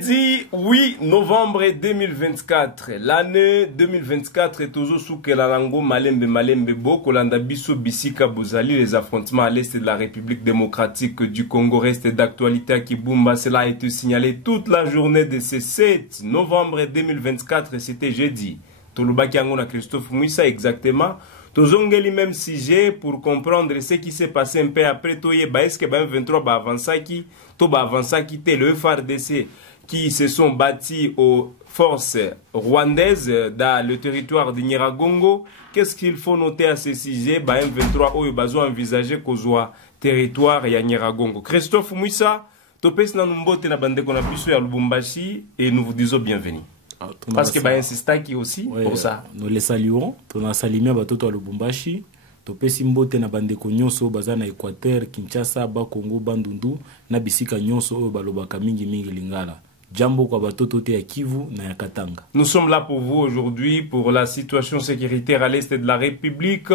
Jeudi 8 novembre 2024. L'année 2024 est toujours sous que la langue Malembe Boko Landabiso Bisika Bozali. Les affrontements à l'est de la République démocratique du Congo restent d'actualité à Kibumba. Cela a été signalé toute la journée de ce 7 novembre 2024. C'était jeudi. Tolubaki Angona Christophe Mouissa exactement. Tozongeli même sujet pour comprendre ce qui s'est passé un peu après. Est-ce que 23 va avancer qui le FARDC qui se sont bâtis aux forces rwandaises dans le territoire de Nyiragongo. Qu'est-ce qu'il faut noter à ce sujet? M23 oyo bazo envisager kozwa territoire ya Nyiragongo. Christophe Mouissa, topes na numbote na bandeko na biso ya Lubumbashi et nous vous disons bienvenue. Parce que insista qui aussi pour ça. Nous les saluons. On a salué batoto à Lubumbashi. Topesi mbote na bandeko nyonso baza na Équateur, Kinshasa, Bakongo, Bandundu, na bisika nyonso oyo balobaka mingi lingala. Jambo kwa batoto te ya Kivu na ya Katanga. Nous sommes là pour vous aujourd'hui pour la situation sécuritaire à l'est de la République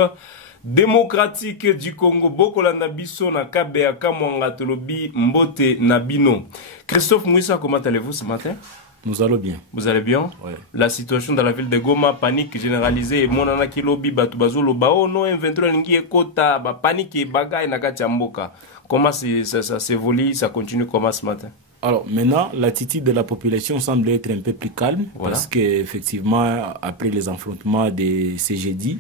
démocratique du Congo. Bokolanda biso na Kabea Kamwanga Tolobi Mbote Nabino. Christophe Mouissa, comment allez-vous ce matin? Nous allons bien. Vous allez bien? Oui. La situation dans la ville de Goma, panique généralisée. Et mon anaki lobby batubazolo bao no M23 lingi ekota ba panique et bagaille na kachamboka. Comment ça s'évolue, ça continue comment ce matin? Alors maintenant, l'attitude de la population semble être un peu plus calme, voilà. Parce qu'effectivement, après les affrontements de ce jeudi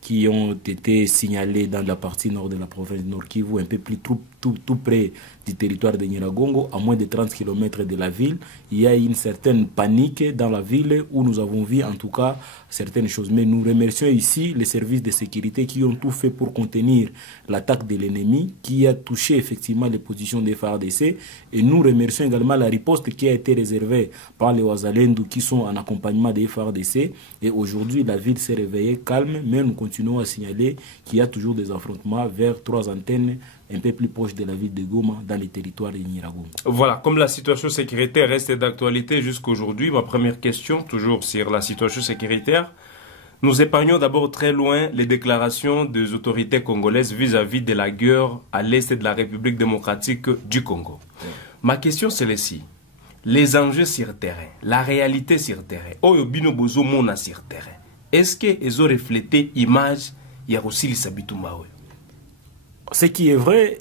qui ont été signalés dans la partie nord de la province de Nord Kivu, un peu plus tout près du territoire de Nyiragongo, à moins de 30 km de la ville, il y a une certaine panique dans la ville où nous avons vu en tout cas certaines choses. Mais nous remercions ici les services de sécurité qui ont tout fait pour contenir l'attaque de l'ennemi qui a touché effectivement les positions des FARDC. Et nous remercions également la riposte qui a été réservée par les Wazalendo qui sont en accompagnement des FARDC. Et aujourd'hui, la ville s'est réveillée calme, mais nous continuons à signaler qu'il y a toujours des affrontements vers 3 antennes un peu plus proche de la ville de Goma, dans les territoires de Nyiragongo. Voilà, comme la situation sécuritaire reste d'actualité jusqu'aujourd'hui, ma première question, toujours sur la situation sécuritaire, nous épargnons d'abord très loin les déclarations des autorités congolaises vis-à-vis de la guerre à l'est de la République démocratique du Congo. Ouais. Ma question c'est celle-ci. Les enjeux sur terrain, la réalité sur terrain, Oyobino Bozo Mona sur terrain, est-ce qu'ils ont reflété l'image Yarosili Sabitumbawe? Ce qui est vrai,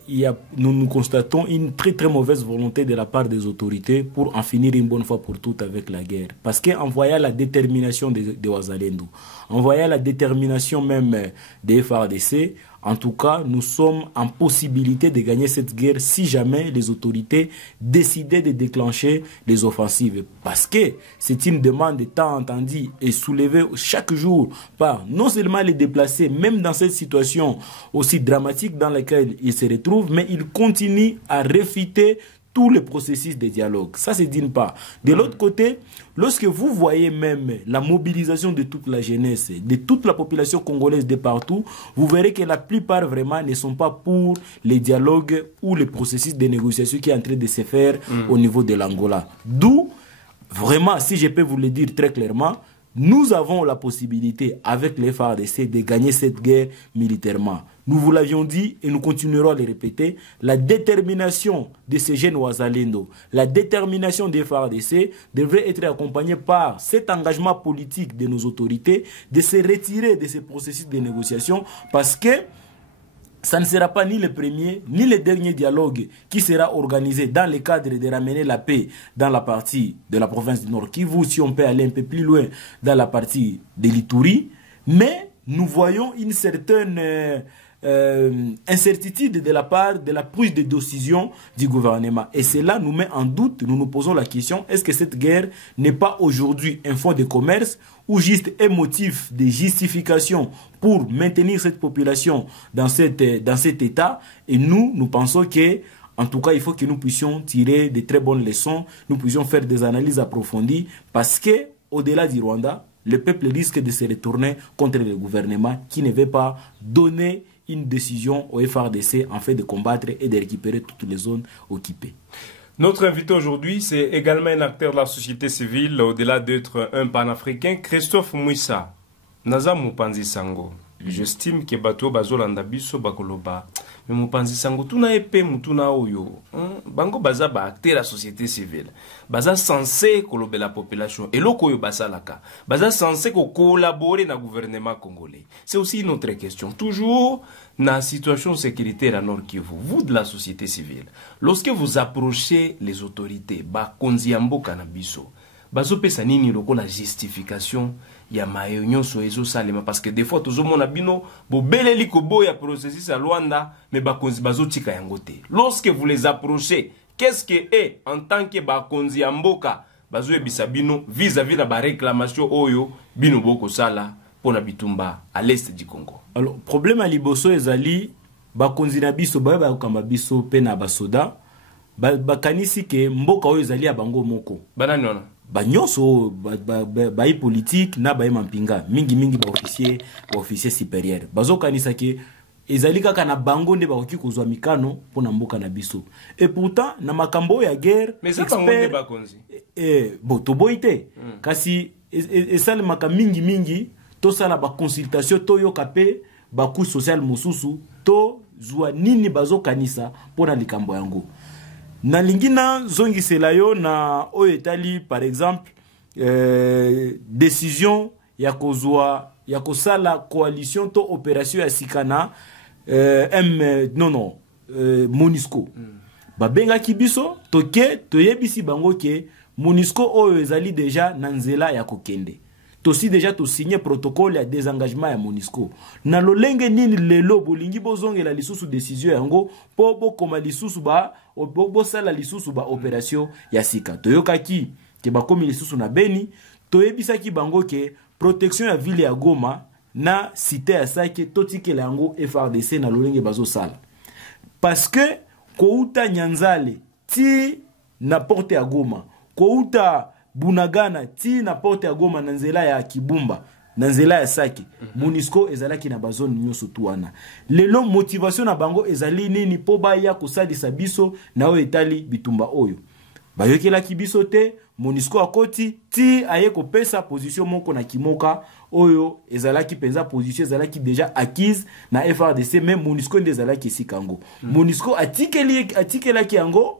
nous constatons une très mauvaise volonté de la part des autorités pour en finir une bonne fois pour toutes avec la guerre. Parce qu'en voyant la détermination de Wazalendo, en voyant la détermination même des FARDC, en tout cas, nous sommes en possibilité de gagner cette guerre si jamais les autorités décidaient de déclencher les offensives. Parce que c'est une demande tant entendue et soulevée chaque jour par non seulement les déplacés, même dans cette situation aussi dramatique dans laquelle ils se retrouvent, mais ils continuent à réfuter tous les processus de dialogue. Ça, c'est d'une part. De l'autre côté, lorsque vous voyez même la mobilisation de toute la jeunesse, de toute la population congolaise de partout, vous verrez que la plupart vraiment ne sont pas pour les dialogues ou les processus de négociation qui est en train de se faire au niveau de l'Angola. D'où, vraiment, si je peux vous le dire très clairement, nous avons la possibilité, avec les FARDC, de gagner cette guerre militairement. Nous vous l'avions dit et nous continuerons à le répéter. La détermination de ces jeunes Wazalendo, la détermination des FARDC devrait être accompagnée par cet engagement politique de nos autorités de se retirer de ces processus de négociation parce que ça ne sera pas ni le premier ni le dernier dialogue qui sera organisé dans le cadre de ramener la paix dans la partie de la province du Nord Kivu, si on peut aller un peu plus loin dans la partie de l'Ituri. Mais nous voyons une certaine incertitude de la part de la prise de décision du gouvernement. Et cela nous met en doute, nous nous posons la question, est-ce que cette guerre n'est pas aujourd'hui un fonds de commerce ou juste un motif de justification pour maintenir cette population dans cet état? Et nous pensons que, en tout cas, il faut que nous puissions tirer de très bonnes leçons, nous puissions faire des analyses approfondies, parce que, au-delà du Rwanda, le peuple risque de se retourner contre le gouvernement qui ne veut pas donner une décision au FARDC en fait de combattre et de récupérer toutes les zones occupées. Notre invité aujourd'hui, c'est également un acteur de la société civile, au-delà d'être un panafricain, Christophe Mouissa. Naza Mupanzi Sango. J'estime que Bato Bazolanda Biso Bakoloba. mais mopanzi sango tuna epe mutuna oyo bango baza ba acteur la société civile baza censé kolobe la population eloko oyo basalaka baza censé ko collaborer na gouvernement congolais. C'est aussi une autre question, toujours na situation sécuritaire à Nord Kivu, vous de la société civile, lorsque vous approchez les autorités ba konzi ya mboka na biso bazopesa nini loko la justification ya mayo so ezo salema, parce que des fois tozo mona bino bo beleli ko boya processus à Luanda mais bakonzi bazotika yango te. Lorsque vous les approchez, qu'est-ce que est en tant que bakonzi ya mboka bazo ebisa bino vis-à-vis la ba réclamation oyo bino boko sala pona bitumba à l'est du Congo? Alors problème à liboso ezali bakonzi na biso ba kamba biso pe na basoda bakanisi ke mboka oyo ezali ya bango moko banani wana banyoso ba politique na ba mampinga mingi ba officier supérieur bazokanisa ke ezali kaka na bango nde bakoki kozwa mikano pona mboka na biso. Et pourtant na makambo ya guerre mais ça bango nde bakonzi bo to boite kasi esale maka mingi to sala ba consultation to yo kapé ba coût social mususu to zwa nini bazokanisa pona likambo yango. Na lingina zongi selayo na oyo etali par exemple décision ya kozwa ya kosala coalition to opération ya sikana MONUSCO babenga kibiso toke toyebisi bango ke MONUSCO oyo ezali déjà na nzela ya kokende tosi déjà to signer protocole ya désengagement ya MONUSCO na lolenge nini lelo bolingi bozongela lisusu décision yango po bokoma lisusu ba bosala lisusu ba opération ya sika toyokaki ke bakomi lisusu na Beni toyebisaki bango ke protection ya ville ya Goma na cité ya Sake totikela yango FRDC na lolenge bazo sala parce que kouta Nyanzale ti na porte ya Goma kouta Bunagana ti na porte ya Goma na nzela ya Kibumba na nzela ya Sake MONUSCO ezalaki na bazone nyoso tuana lelo motivation na bango ezali nini po baya kosalisa biso na o etali bitumba oyo bayokelaki biso te MONUSCO akoti ti aye kopesa position moko na kimoka oyo ezalaki penza position ezalaki déjà acquise na FRDC mais MONUSCO nde ezalaki sikango MONUSCO atikelaki yango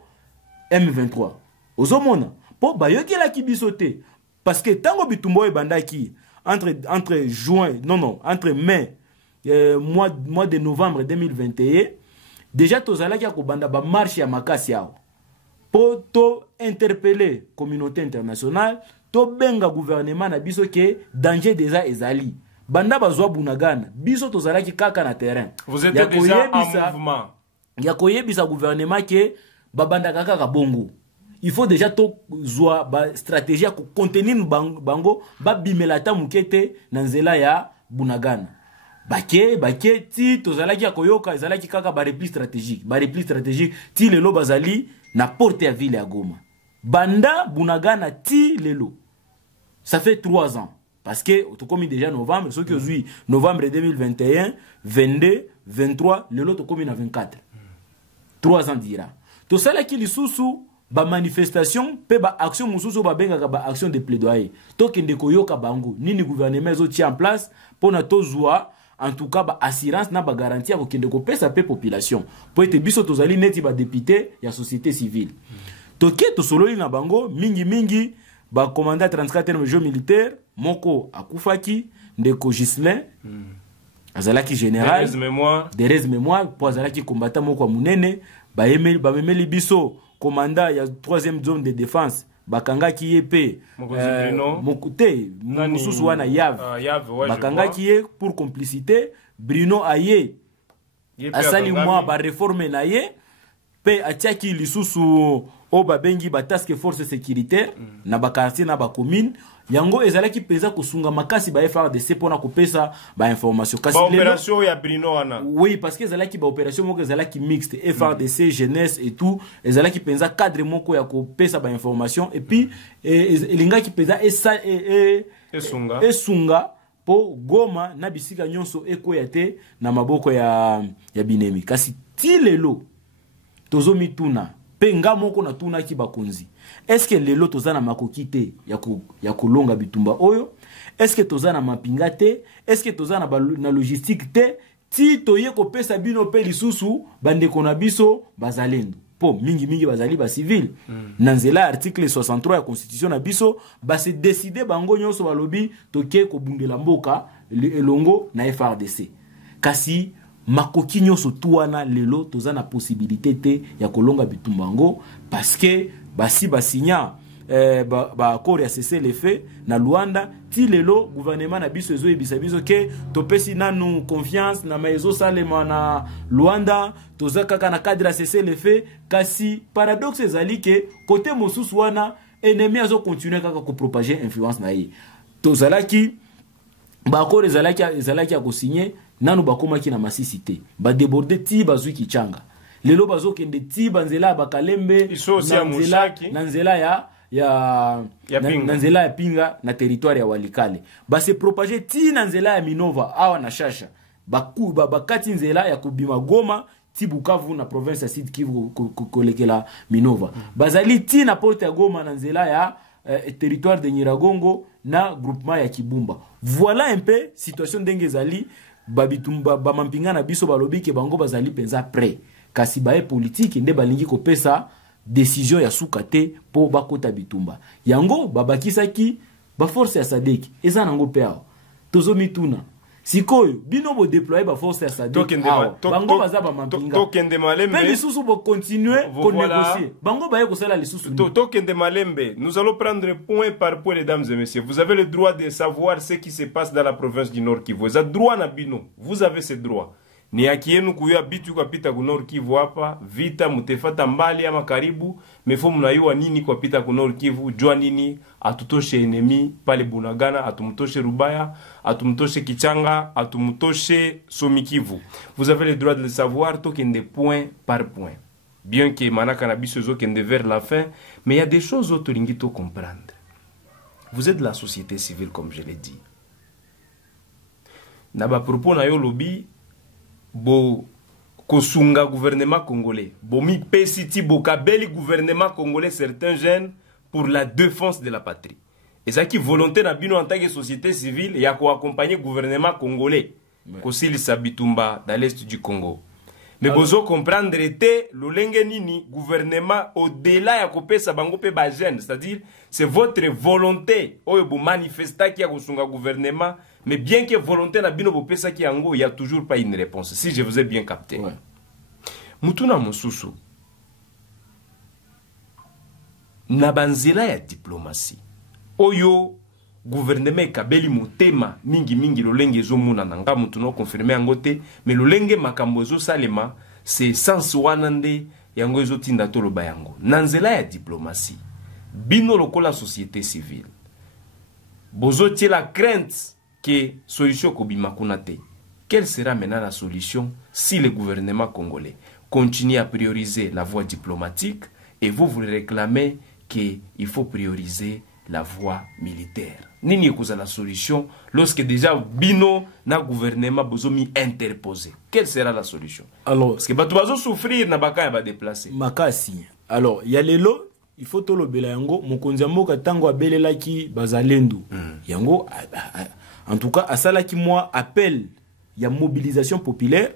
M23 ozomona po bayokelaki biso te parce que tango bitumba oyo bandaki entre mai mois de novembre 2021 déjà tozalaki ya kobanda ba marche ya makasi yao po to interpeller communauté internationale to benga gouvernement na biso ke danger déjà ezali banda bazwa Bunagana biso tozalaki kaka na terrain. Vous êtes déjà en mouvement ya koyebisa gouvernement ke babanda kaka bongo. Il faut déjà to zwa ba stratégie ya ko contenir bango ba bimelata mukete na nzela ya Bunagana bake ti tozalaki ya koyoka ezalaki kaka ba repli stratégique ti lelo bazali na porte ya ville ya Goma banda Bunagana ti lelo ça fait 3 ans parce que tout comme déjà novembre ce qui aujourd'hui novembre 2021 22 23 lelo to comme na 24 3 ans dira to sala ki lisusu ba manifestation pe ba action mususu ba benga ba action de plaidoyer to kende koyoka bango nini gouvernement zo ti en place pona to zwa en tout cas ba assurance na ba garantie ko kende ko pesa pe population po ete biso tozali neti ba député ya société civile to ke to sololi na bango mingi ba commandant 34e région militaire moko akufaki ndeko Gislin azalaki général Derez mémoire po azalaki combattant moko munene ba memeli biso commandant ya 3e zone de défense bakangaki ye pe mokote mususu wana Yave bakangaki ye pour complicité Bruno aye asali moi ba réforme na ye pe atiaki lisusu o babengi ba task force sécuritaire na ba quartier na ba commune yango ezalaki peza kosunga makasi ba FRDC pona kopesa ba information kasi opération ya Bruno wana oui parce que ezalaki ba opération moko ezalaki mixte FRDC jeunesse et tout ezalaki penza cadre moko ya kopesa ba information et puis elingaki peza esunga po Goma na bisika nyonso ekoya te na maboko ya binemi kasi ti lelo tozomi tuna penga moko na tuna ki bakonzi est-ce que lelo tozana makoki te ya kolonga bitumba oyo est-ce que tozana mapinga te est-ce que tozana na logistique te ti toye kopesa bino pe lisusu bandeko na biso bazalendo po mingi bazali ba civil na nzela article 63 ya constitution na biso se décider bango nyonso balobi toke kobundela mboka elongo na FRDC kasi makoki nyonso tuwana lelo toza na possibilité te ya kolonga bitumbango parce que basinya accord ya cesser les faits na Luanda ti lelo gouvernement na biso ezo ebisa biso ke topesi nanu confiance na maezo salema na Luanda toza kaka na cadre ya cesser les faits kasi paradoxe ezali ke côté mosusu wana ennemi azo continuer kaka ko propager influence na ye tozalaki accord ezalaki ya ko signer nanu bakomaki na masisité ba déborder ti bazwi kichanga lelo bazokende ti banzela bakalembe na nzela na nzela ya pinga na territoire ya Walikale se propager ti na nzela ya Minova awa na Shasha bakati nzela ya kubima Goma ti Bukavu na province ya Sud Kivu kolekela Minova bazali ti na porte ya Goma na nzela ya territoire de Nyiragongo na groupement ya Kibumba. Voilà un peu situation ndenge zali babitumba bamampinga na biso balobi ke bango bazali penza prêt kasi bae politique nde balingi kopesa décision ya sukate po bakota bitumba yango babakisaki ba force ya Sadek eza nango peo tozo mituna sikoyo bino bo déployer ba force ya Sadek bango baza bamampinga tokende malembe mais lisusu bo continuer ko négocier bango baye ko sala lisusu tokende malembe. Nous allons prendre point par point, mesdames et messieurs. Vous avez le droit de savoir ce qui se passe dans la province du Nord Kivu. Vous avez droit na bino, vous avez ce droit. Ni akienu kuya bitu kwa pita ku Nord Kivu hapa vita mutefata mbali ama karibu mefo mnayua nini kwa pita ku Nord Kivu jua nini atutoshe enemi pale Bunagana atumtoshe Rubaya atumtoshe Kichanga atumtoshe Somikivu. Vous avez le droit de le savoir tokende point par point. Bien que manaka na biso zokende vers la fin, mais il y a des choses autres ringito comprendre. Vous êtes de la société civile comme je l'ai dit. Na ba propos na yo lobby bo kosunga gouvernement congolais bo mi pesiti bo kabeli gouvernement congolais certains jeunes pour la défense de la patrie et ça qui volonté na bino en tant que société civile ya ko accompagner gouvernement congolais ko silisa bitumba dans l'est du Congo mais bozo comprendre te lolenge nini gouvernement au-delà ya kopesa bango pe ba jeunes c'est-à-dire c'est votre volonté oyo bo manifesta ki ya kosunga gouvernement. Mais bien que volonté na bino bopesa ki yango, il y a toujours pas une réponse. Si je vous ai bien capté. Ouais. Mutuna mosusu. Na banzela ya diplomatie. Oyo gouvernement kabeli motema mingi lolenge zo muna nanga mutuno confirmer yango te, mais lolenge makambo zo salema c'est sans wanande yango zo tinda to loba yango. Na nzela ya diplomatie. Bino lokola société civile. Bozo tie la crainte que solution kobima kunate. Quelle sera maintenant la solution si le gouvernement congolais continue à prioriser la voie diplomatique et vous réclamez qu'il faut prioriser la voie militaire? Nini koza la solution lorsque déjà bino na gouvernement bozomi interposé? Quelle sera la solution? Alors, parce que bato bazo souffrir na baka ya ba déplacer. Makasi. Alors, il y a lelo il faut tolo bela yango mokonzi mboka tango abelelaki bazalendo. Yango en tout cas, à ça là qui moi appelle, il y a mobilisation populaire.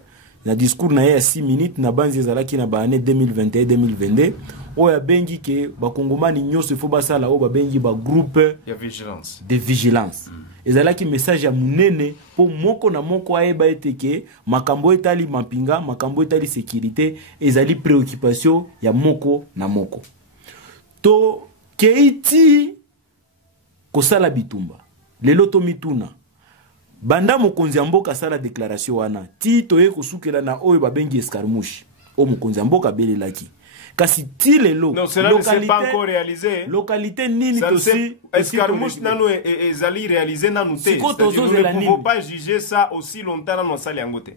Le discours na ya 6 minutes na banzi zalaki na ba année 2021-2022. O ya bengi ke ba kongomani nyoso fo ba sala o ba bengi ba groupe de vigilance. Ezalaki message ya munene po moko na moko ayeba eteke makambo etali mampinga, makambo etali sécurité, ezali préoccupation ya moko na moko. To keiti kosala bitumba. Lelo to mituna. Banda mokonzi mboka sala déclaration wana ti toye kosukela na oyo babengi escarmouche o mokonzi mboka belelaki kasi ti lelo non cela ne s'est pas encore réalisé localité nini tosi escarmouche nanu ezali réalisé nanu te nous ne pouvons pas juger ça aussi longtemps dans sali yangote.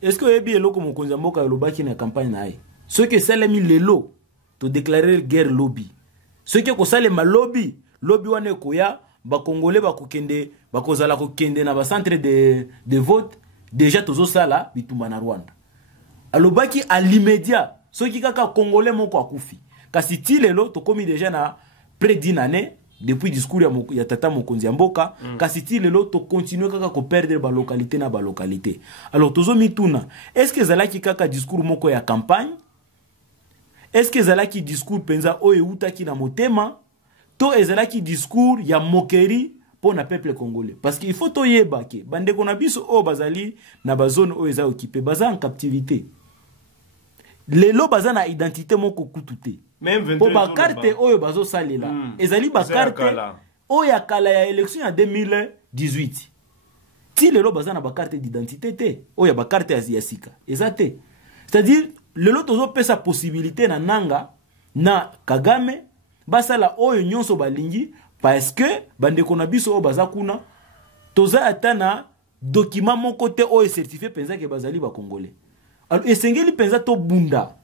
Est-ce que ebi eloko mokonzi mboka lobaki na campagne na ye ce que salami lelo to déclarer guerre lobby ce que ko salema lobby wana koya ba congolais ba kokende ba kozala kokende na ba centre de vote déjà tozo sala bitumba na Rwanda alobaki à l'immédiat soki kaka congolais moko akufi kasi ti lelo to komi déjà na près d'une année depuis discours ya tata mokonzi ya mboka kasi ti lelo to continuer kaka ko perdre ba localité na ba localité. Alors tozo mituna est-ce que zalaki kaka discours moko ya campagne, est-ce que zalaki discours penza oyo utaki na motema to ezalaki discours ya moquerie pour na peuple congolais, parce qu'il faut to yeba ke bande ko na biso o bazali na ba zone o eza occupé baza en captivité lelo baza na identité moko kutute même po ba carte oyo bazo salela ezali ba carte oyo ya kala ya élection ya 2018 ti lelo baza na ba carte d'identité te oyo ba carte ya sika ezate, c'est-à-dire lelo tozo pesa possibilité na nanga na Kagame basala oyo nyonso balingi parce que bande ko na biso o baza kuna toza atana document moko te oyo certifié penza ke bazali ba congolais. Alors esengeli penza to bunda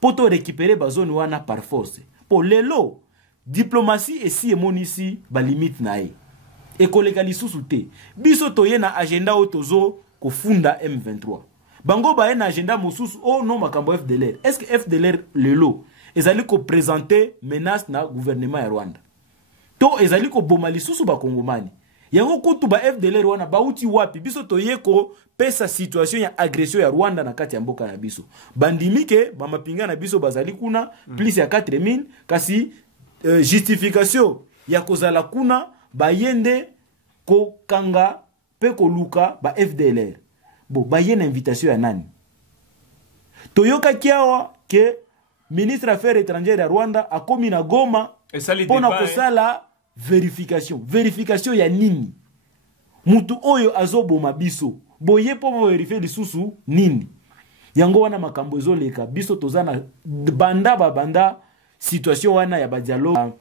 pour to récupérer ba zone wana par force. Pour lelo diplomatie esi emonisi ba limite na e. E koleka lisusu te. Biso toye na agenda o tozo ko funda M23. Bango ba na agenda mosusu o non makambo FDLR. Est-ce que FDLR lelo ezali ko présenter menace na gouvernement ya Rwanda? To ezali ko boma lisusu ba kongomani. Yango kutu ba FDLR wana ba uti wapi biso toye ko pesa situation ya agression ya Rwanda na kati ya mboka na biso. Bandimike ba mapinga na biso bazali kuna plus ya 4000 kasi justification ya kozala kuna bayende ko kanga pe ko luka ba FDLR. Bo bayene invitation ya nani? Toyoka kiawa ke ministre affaires étrangères ya Rwanda akomi na Goma pona kosala vérification ya nini mutu oyo azoboma biso boye po vérifier lisusu nini yango wana makambo ezoleka biso tozana banda situation wana ya ba dialogue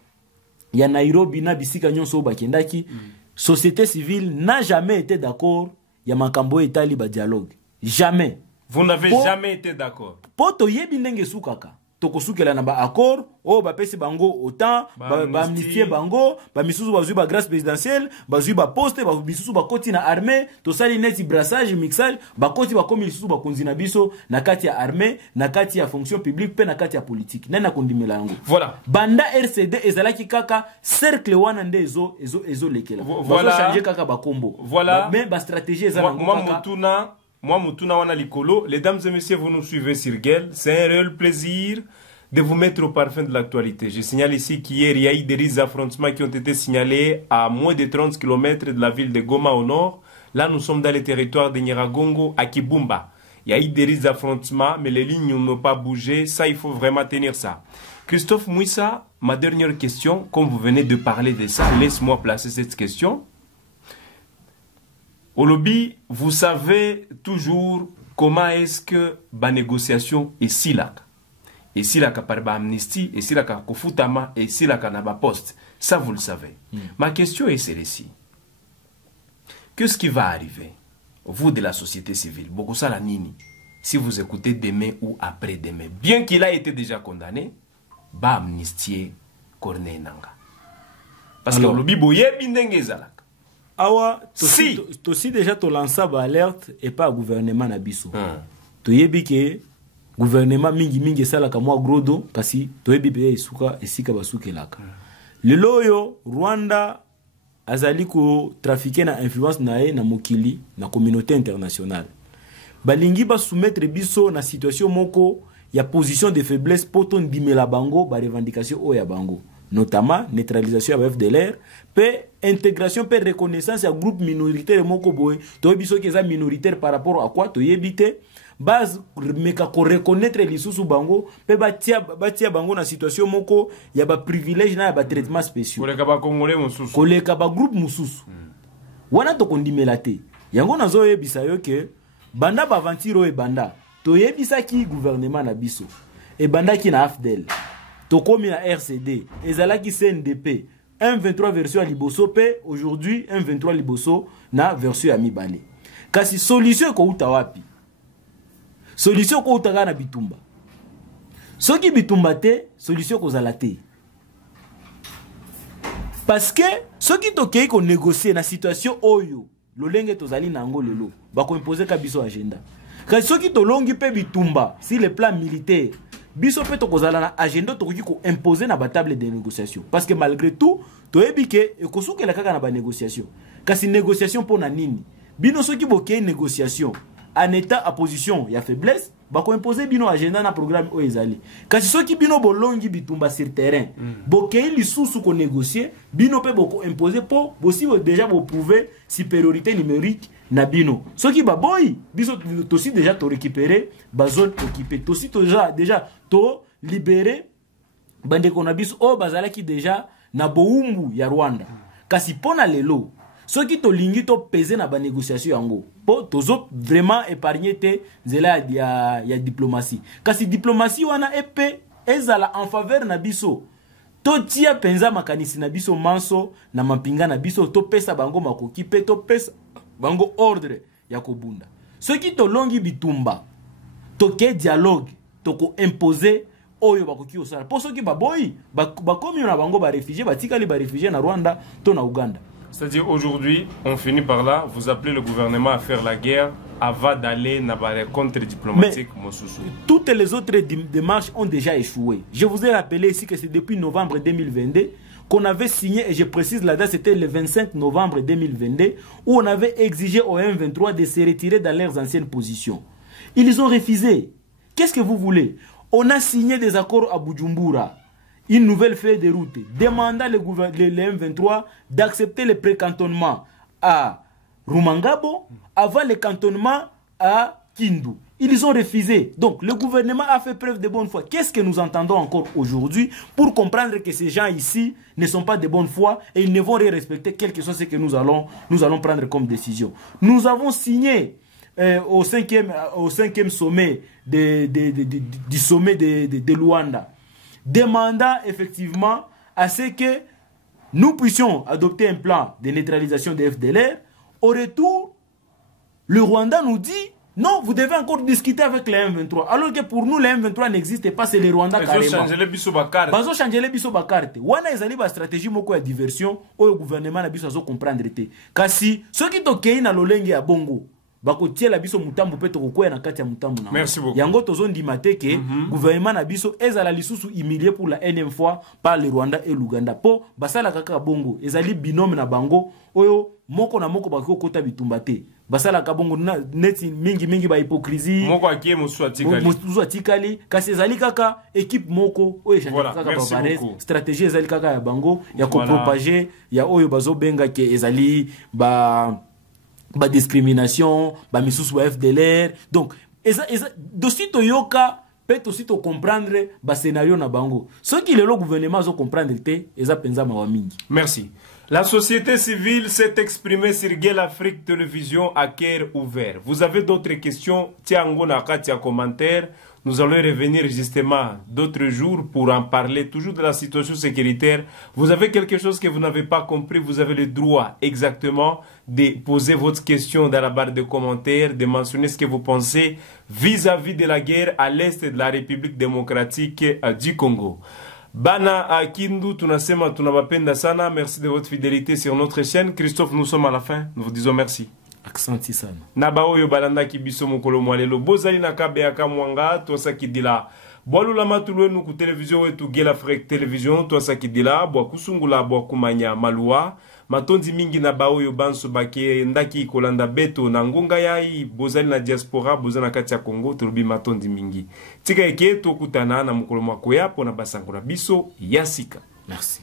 ya Nairobi na bisika nyonso bakendaki société civile n'a jamais été d'accord ya makambo etali ba dialogue jamais. Vous n'avez jamais été d'accord. Poto yebi ndenge sukaka tokosukela na ba accord o ba pesi bango autant ba amnistie bango ba misusu bazui ba grâce présidentielle bazui ba poste ba misusu ba koti na armée to sali neti brassage mixage ba koti ba komi misusu ba konzi na biso na kati ya armée na kati ya fonction publique pe na kati ya politique nana kondimela yango. Voilà. Banda RCD ezalaki kaka cercle wana nde ezo lekela. Voilà. Changer kaka ba combo. Voilà. Mais ba stratégie ezala Moi, Moutouna Wana Likolo, mesdames et messieurs, vous nous suivez sur Guel. C'est un réel plaisir de vous mettre au parfum de l'actualité. Je signale ici qu'hier, il y a eu des affrontements qui ont été signalés à moins de 30 km de la ville de Goma au nord. Là, nous sommes dans le territoire de Nyiragongo, à Kibumba. Il y a eu des affrontements, mais les lignes n'ont pas bougé. Ça, il faut vraiment tenir ça. Christophe Mouissa, ma dernière question, comme vous venez de parler de ça, laisse-moi placer cette question. Au lobby, vous savez toujours comment est-ce que la négociation est si là. Et si là, par amnistie, et si là, kofutama, et si là, kanaba poste. Ça, vous le savez. Ma question est celle-ci. Qu'est-ce qui va arriver, vous de la société civile, Bokosala Nini, si vous écoutez demain ou après-demain, bien qu'il a été déjà condamné, ba amnistier Corneille Nanga. Parce que au lobby, boye bindenge zalak. Awa, si déjà tu lances alerte et pas gouvernement na biso. Tu yebi ke gouvernement mingi sala kamwa grodo kasi tu yebi be isuka esika basuke laka. Lelo yo Rwanda azali ko trafiquer na influence na mokili na communauté internationale. Balingi ba soumettre biso na situation moko ya position de faiblesse poto ndimela bango ba revendication o ya bango. Notamment neutralisation de FDLR, pe intégration, pe reconnaissance à groupe minoritaire moko boy, to biso ki eza minoritaire par rapport à quoi to yebite base meka ko reconnaître les sous bango pe batia bango na situation moko ya ba privilège na ya ba traitement spéciaux koleka ba congolais mususu koleka ba groupe mususu wana to kondimela te yango nazo yebisa yo ke banda ba aventiro e banda to yebisa ki gouvernement na biso e banda ki na AFDL Tokomi na RCD, ezalaki CNDP, 1.23 version à Liboso, aujourd'hui 1.23 Liboso na version à Mibale. Kasi solution ko uta wapi? Solution ko uta na bitumba. Soki bitumba te, solution ko zalate. Parce que soki tokei ko négocier na situation oyo, lolenge tozali nango lelo, ba ko imposer ka biso agenda. Kasi soki to longi pe bitumba, si le plan militaire biso pe tokozala na agenda tokoki ko imposer na ba table de négociation parce que malgré tout toyebi ke ekosukela kaka na ba négociation kasi négociation pona nini bino soki boke négociation en état à position ya faiblesse bako imposer bino agenda na programme o ezali kasi soki bino bolongi bitumba sur terrain boke lisusu ko négocier bino pe boko imposer po bosi déjà bo prouver supériorité numérique na bino soki baboy biso tosi déjà to récupérer ba zone occupée tosi déjà to libérer bande ko na biso o bazala ki déjà na boumbu ya Rwanda kasi pona lelo soki to lingi to peser na ba négociation yango po tozo vraiment épargner te zela ya diplomatie kasi diplomatie wana epé ezala en faveur na biso to tia penza makanisi na biso manso na mapinga na biso to pesa bango makoki pe to pesa bango ordre ya kobunda soki to longi bitumba to ke dialogue to ko imposer oyo bakoki osala po soki baboyi bakomi na bango ba réfugiés batikali ba réfugiés na Rwanda to na Uganda. C'est-à-dire aujourd'hui, on finit par là, vous appelez le gouvernement à faire la guerre avant d'aller dans les rencontres diplomatiques. Toutes les autres démarches ont déjà échoué. Je vous ai rappelé ici que c'est depuis novembre 2022 qu'on avait signé, et je précise la date, c'était le 25 novembre 2022, où on avait exigé au M23 de se retirer dans leurs anciennes positions. Ils ont refusé. Qu'est-ce que vous voulez? On a signé des accords à Bujumbura. Une nouvelle feuille de route demandant le M23 d'accepter le précantonnement à Rumangabo avant le cantonnement à Kindu. Ils ont refusé. Donc le gouvernement a fait preuve de bonne foi. Qu'est-ce que nous entendons encore aujourd'hui pour comprendre que ces gens ici ne sont pas de bonne foi et ils ne vont rien respecter quel que soit ce que nous allons prendre comme décision. Nous avons signé au cinquième sommet du sommet de Luanda, demandant effectivement à ce que nous puissions adopter un plan de neutralisation des FDLR. Au retour, le Rwanda nous dit non, vous devez encore discuter avec les M23. Alors que pour nous, les M23 n'existent pas, c'est le Rwanda carrément. Ils ont changé les biso bakarte. Wana ezali ba stratégie moko ya diversion, au gouvernement na biso azo comprendre te. Kasi, ceux qui tokei na lolenge ya bongo, bako tie la biso mutambu pe tokokoya na kati ya mutambu na. Merci beaucoup. Yango tozo ndimate ke gouvernement na biso ezala lisusu humilié pour la énième fois par le Rwanda et l'Ouganda. Po basala kaka bongo ezali binôme na bango oyo moko na moko bako kota bitumba te. Basala kabongo neti mingi ba hypocrisie. Moko akie musu atikali kasi ezali kaka équipe moko oyo voilà, kaka babares stratégie ezali kaka ya bango ya ko propager ya oyo bazo benga ke ezali ba discrimination, ba misusu ba FDLR. Donc, dosi to yoka, peut aussi to comprendre ba scénario na bango. Ce qui le gouvernement zo comprendre te, eza penza mawa mingi. Merci. La société civile s'est exprimée sur Gueule Afrique Télévision à cœur ouvert. Vous avez d'autres questions? Tiango na katia commentaire. Nous allons revenir justement d'autres jours pour en parler, toujours de la situation sécuritaire. Vous avez quelque chose que vous n'avez pas compris, vous avez le droit exactement de poser votre question dans la barre de commentaires, de mentionner ce que vous pensez vis-à-vis de la guerre à l'est de la République démocratique du Congo. Bana Kindu, tunasema tunabapenda sana. Merci de votre fidélité sur notre chaîne. Christophe, nous sommes à la fin. Nous vous disons merci. Accenti sana. Naba oyo balanda kibiso mokolo mwalelo bozali na kabe aka mwanga tosa kidila bwalula matulwenu ku television wetu Gueule Afrique Télévision tosa kidila bwa kusungula bwa kumanya malua matondi mingi na ba oyo banso bake ndaki kolanda beto na ngonga yai bozali na diaspora bozana kati ya Congo tolobi matondi mingi tika eke tokutana na mokolo mwakoya pona basango na biso yasika. Merci.